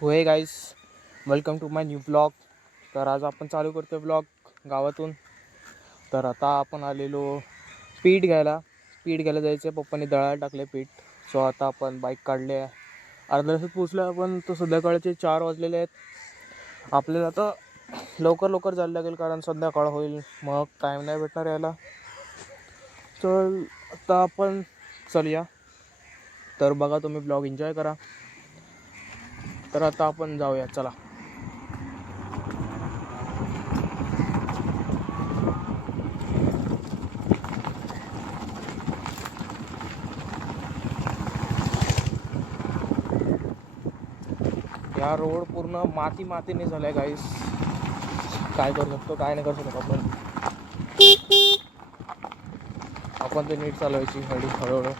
So hey guys, welcome to my new blog. तर आज आपण चालू करतो ब्लॉग गावातून. तर आता आपण आलेलो पीठ घ्यायला जायचं. पप्पांनी दळायला टाकले पीठ. सो आता आपण बाईक काढले आहे. अर्ध्या तासात पोचलो आपण. तो संध्याकाळचे 4 वाजलेले आहेत. आपल्याला आता लवकर जायला लागेल कारण संध्याकाळ होईल, मग टाईम नाही भेटणार यायला. तर आता आपण चलूया. तर बघा, तुम्ही ब्लॉग एन्जॉय करा. तर आता आपण जाऊया, चला. या रोड पूर्ण मातीने झालाय गाईस. काय करू शकतो, काय नाही करू शकतो आपण ते नीट चालवायची हळूहळू.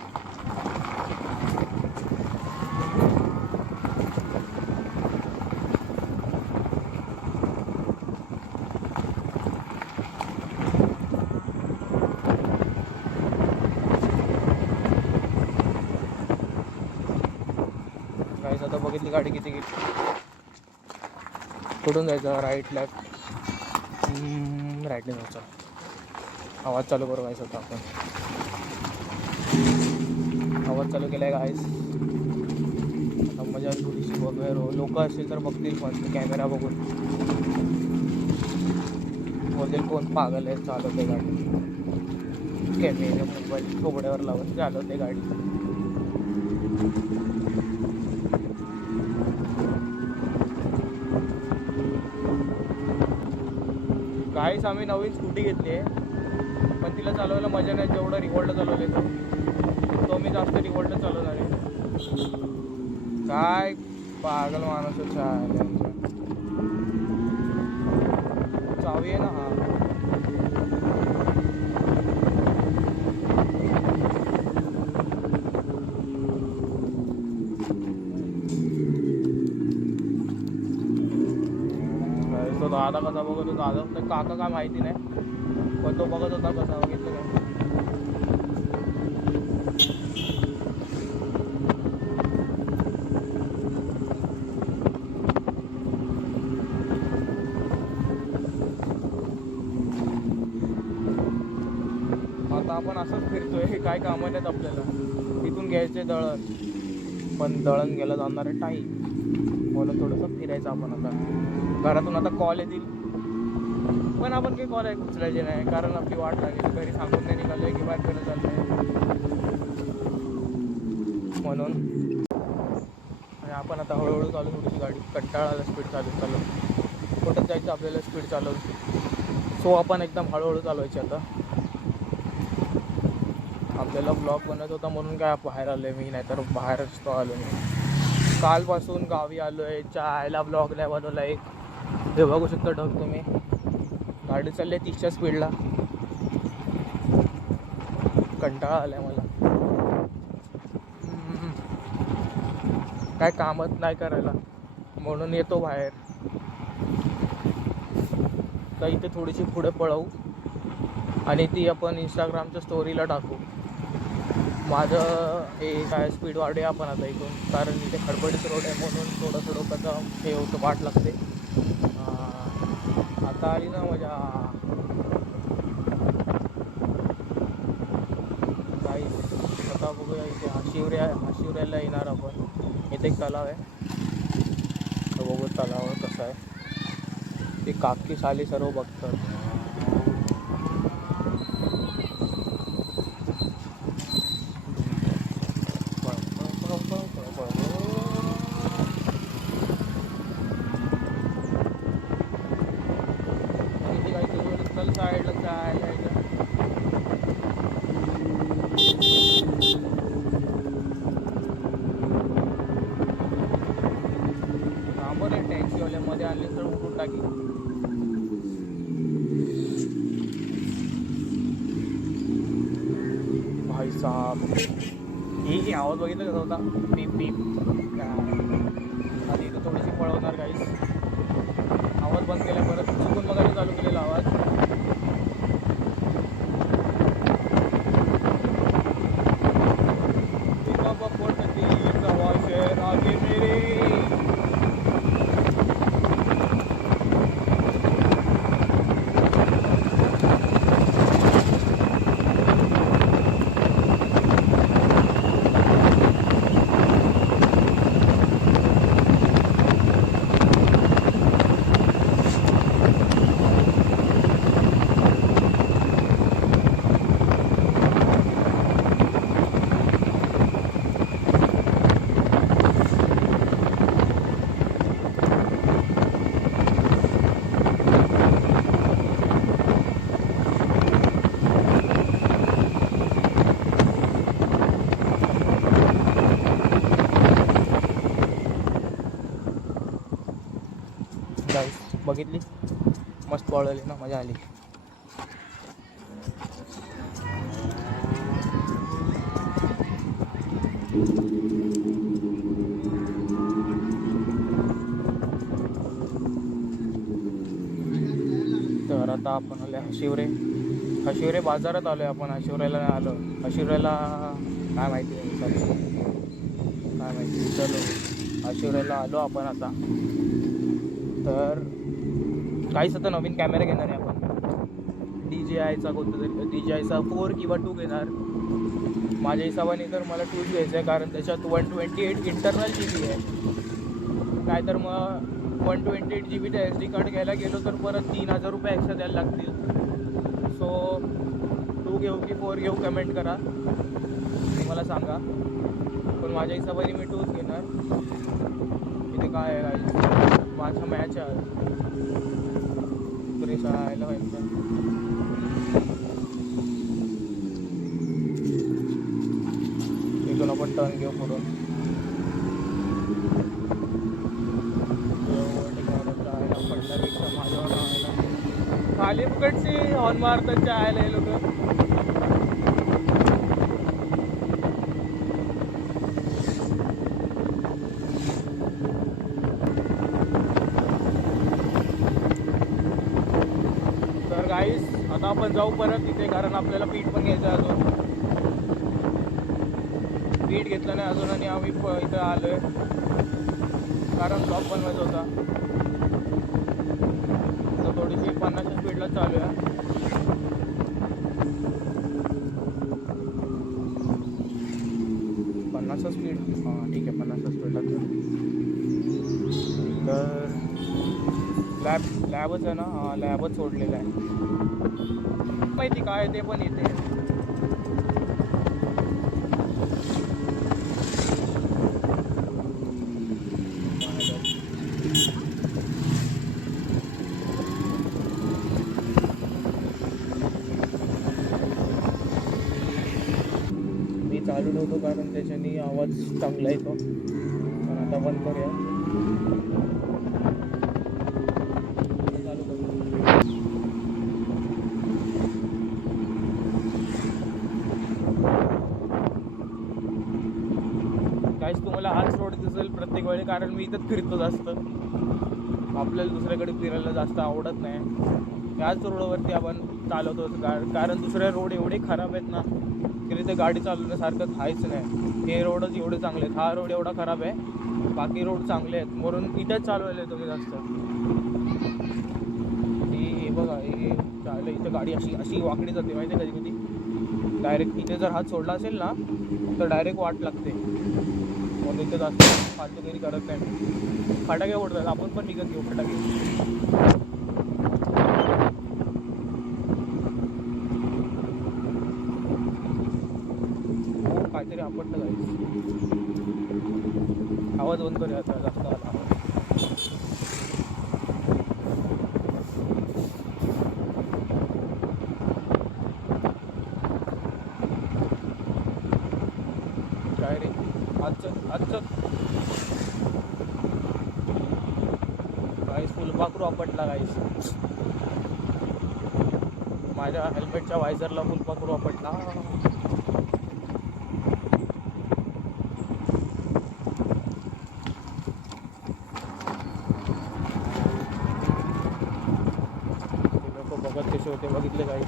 गाईस आता बघितली गाडी किती गेली. कुठून जायचं? Right left? राईटने जायचं. आवाज चालू करू गाईस. आता आपण आवाज चालू केला आहे गाईस. आता मजा थोडीशी वगैरे लोक असतील तर बघतील पण कॅमेरा बघून. बोलतील कोण पागल आहे, चालवते गाडी. कॅमेरा मोबाईल थोबड्यावर लावून चालवते गाडी. गाईस आम्ही नवीन स्कूटी घेतली आहे, पण तिला चालवायला मजा नाही जेवढं रिवॉल्ट चालवले तो मी जास्त रिवॉल्ट चालवणार आहे. काय पागल माणूस चावी आहे ना. हा तो दादा कसा बघत होता. दादा काका काय माहिती नाही, पण तो बघत होता कसा. बघितलं काय? आता आपण असंच फिरतोय, काय कामं नाहीत आपल्याला. तिथून घ्यायचे दळण, पण दळण घ्यायला जाणार आहे टाईम, म्हणून थोडंसं फिरायचं आपण. आता घरातून आता कॉल येतील, पण आपण काही कॉल उचलायचे नाही कारण आपली वाट लागेल. घरी सांगून नाही निघालोय की बाहेर फिरत चाललंय म्हणून. आणि आपण आता हळूहळू चालू थोडीशी गाडी. कंटाळा आला स्पीड चालून. कुठं जायचं आपल्याला स्पीड चालवून. सो आपण एकदम हळूहळू चालवायची आता. आपल्याला ब्लॉग बनत होता म्हणून काय बाहेर आलो आहे मी, नाहीतर बाहेरच तो आलो मी. कालपासून गावी आलो आहे. चायला ब्लॉग नाही बनवला एक. हे बघू शकता ढग तुम्ही. गाडी चालली आहे 30च्या स्पीडला. कंटाळा आला आहे मला. काय कामच नाही करायला म्हणून येतो बाहेर. तर इथे थोडीशी पुढे पळवू आणि ती आपण इंस्टाग्रामच्या स्टोरीला टाकू. माझं हे काय स्पीड वाढूया आपण आता इथून, कारण इथे खडबडीत रोड आहे म्हणून थोडंसं डोक्याचं हे होतं, वाट लागते. आता आली ना मजा. काही आता बघूया इथे शिवऱ्याला येणार आपण. इथे एक तलाव आहे, तर बघू तलाव कसं आहे. ते काकी साली सर्व बघतात. साईडला टॅक्सीवाल्यामध्ये आणले तर उठून टाकी. भाई साहब, ही आवाज बघितलं कसा होता. पीप पीप. आणि इथं थोडीशी पळवणार गाईस. आवाज बंद केला, परत चुकून बघायला चालू केलेला आवाज. आगे मेरे गाईस बघितली, मस्त पळवली ना, मजा आली. तर आता आपण आले हशिवरे बाजारात आलो आहे आपण. हशिवऱ्याला नाही आलो. हशिवऱ्याला काय माहिती आहे सर, काय माहिती. चलो हशिवऱ्याला आलो आपण आता. तर काहीच आता नवीन कॅमेरा घेणार आहे आपण. DJIचा कोणता तरी, DJIचा 4 किंवा 2 घेणार. माझ्या हिशोबाने तर मला 2 घ्यायचं आहे, कारण त्याच्यात 128 इंटरनल GB आहे. नाहीतर मग 128 GBचं SD कार्ड घ्यायला गेलो तर परत 3,000 रुपये एक्स्ट्रा द्यायला लागतील. सो 2 घेऊ की 4 घेऊ, कमेंट करा, मला सांगा. पण माझ्या हिशोबाने मी 2च घेणार. इथे काय आहे, माझा मॅच आहे शाळेला व्हायचं. इथून आपण टर्न घेऊ पुढून. पडल्यापेक्षा माझ्यावर राहायला खाली फुकटची हॉर्न मारतात जायला हे लोक. तर गाईस आता आपण जाऊ परत तिथे, कारण आपल्याला पीठ पण घ्यायचं आहे अजून. पीठ घेतलं नाही अजून आणि आम्ही इथं आलो आहे, कारण ब्लॉग बनवायचा होता. तर थोडीशी 50च्या स्पीडला चालू आहे. पन्नासचा स्पीड, हां ठीक आहे, 50च्या स्पीडला. तर लॅबच आहे ना, हां लॅबच सोडलेलं आहे. माहिती काय ते पण येते. मी चालू ठेवतो कारण त्याच्याने आवाज चांगला येतो. पण आता बंद करूया. चालू करूया. काहीच तुम्हाला हाच रोड दिसेल प्रत्येक वेळी, कारण मी इथं फिरतो जास्त. आपल्याला दुसऱ्याकडे फिरायला जास्त आवडत नाही. याच रोडवरती आपण चालवतो, कारण दुसरे रोड एवढे खराब आहेत ना की तिथे गाडी चालवण्यासारखं काहीच नाही. हे रोडच एवढे चांगले आहेत. हा रोड एवढा खराब आहे, बाकी रोड चांगले आहेत, म्हणून इथेच चालवायला तुम्ही जास्त. हे बघा, हे चाललं इथं गाडी अशी वाकडी जाते माहिती आहे. कधी कधी डायरेक्ट इथे जर हात सोडला असेल ना तर डायरेक्ट वाट लागते. म्हणून इथे जास्त फालतूगिरी करत नाही. फटाके उडतात, आपण पण विकत घेऊ फटाके. काहीतरी आपटलं जायचं. आवाज बंद करूया आता, जास्त आला काय रे. आजचं गाईस फुलपाखरू आपटला गाईस. माझ्या हेल्मेटच्या वायझरला फुलपाखरू आपटला. बघत कसे होते बघितले काही.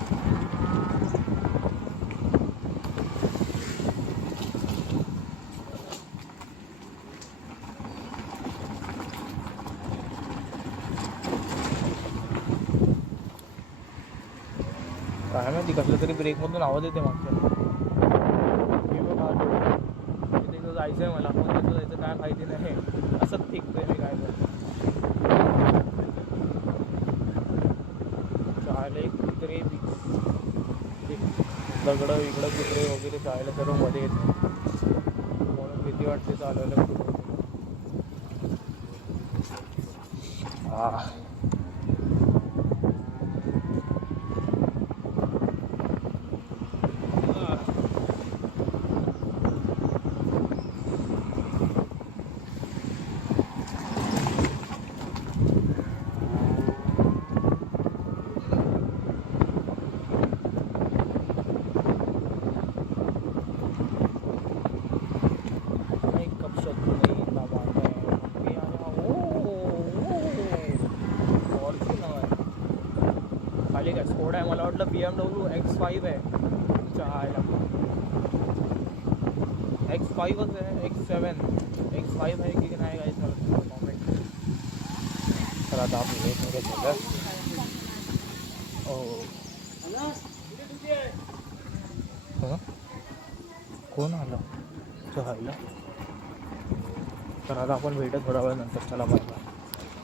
काय माहिती कसलं तरी ब्रेकमधून आवाज येते मागच्या. हे बघा तिथे जायचं आहे मला, पण तिथं जायचं काय माहिती नाही. असंच ठिकतोय मी काय करतो. शाळेला एक कुत्रे दगडं इकडं कुत्रे वगैरे शाळेला सर्व मध्ये येते, म्हणून भीती वाटते चालवायला. काय स्कोडा आहे, मला वाटलं BMW X5 आहे. चायला X5च आहे, X5 आहे की नाही काय मला कॉमेंट. तर आता आपण एक झालं. हो कोण आलं चहायला. तर आता आपण भेटत थोड्या वेळानंतर. चला बाय बाय.